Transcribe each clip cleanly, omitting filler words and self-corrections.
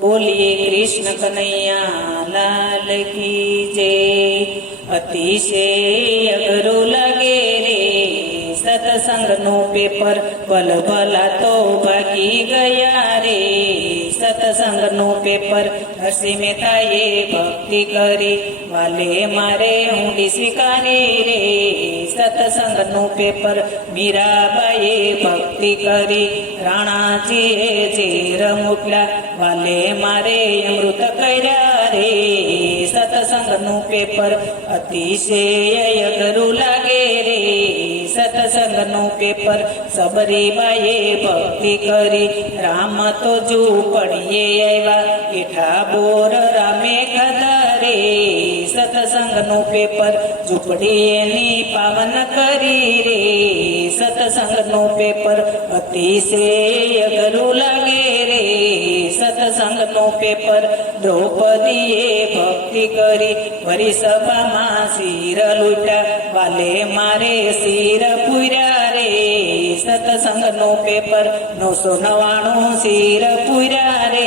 बोलिए कृष्ण कन्हैया लाल की जय। अतिशय अघरू लगे रे सत्संग नो पेपर, पल भला तो भागी गया रे सत्संग नो पेपर। नरसिंह मेहताए भक्ति करी वाले मारे ऊंडी स्वीकारी रे सत्संग नो पेपर। मीराबाए भक्ति करी राणाजीए झेर मुकला वाले मारे अमृत कर्या रे सत्संग नु पेपर। अतिशय अघरू लागे रे सत्संग नु पेपर। सबरीबाए भक्ति करी राम तो झूपड़िए आव्या एठा बोर रामे खाधा रे सत्संग नु पेपर। झूपड़ीएनी पावन करी रे सत्संग नु पेपर। अतिशय अघरू लागे रे सत्संग नो पेपर। द्रौपदीए भक्ति करी वरी सभा मां सिर लूटा वाले मारे सिर पूर्या रे सत्संग नो पेपर। 999 सिर पूर्या रे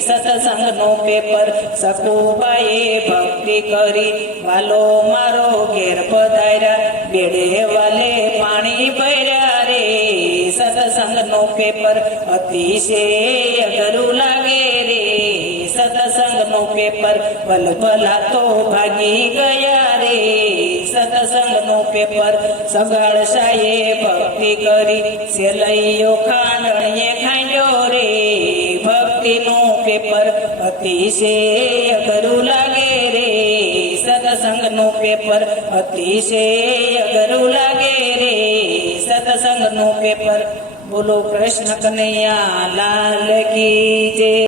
सत्संग नो पेपर। सकुबाए भक्ति करी वालो मारो घेर पधार्या बेड़े वाले पाणी भर्या रे सत्संग नो पेपर। अतिशय अघरू लागे रे सत्संग नो पेपर। भल भला तो भागी गया रे सत्संग नो पेपर। सगाड़साए भक्ति करी सेलैयो खांडणिए खांड्यो रे भक्ति नो पेपर। अतिशय अघरू लागे रे सत्संग नो पेपर। अतिशय अघरू लागे रे सत्संग नो पेपर। बोलो कृष्ण कन्हैया लाल की जय।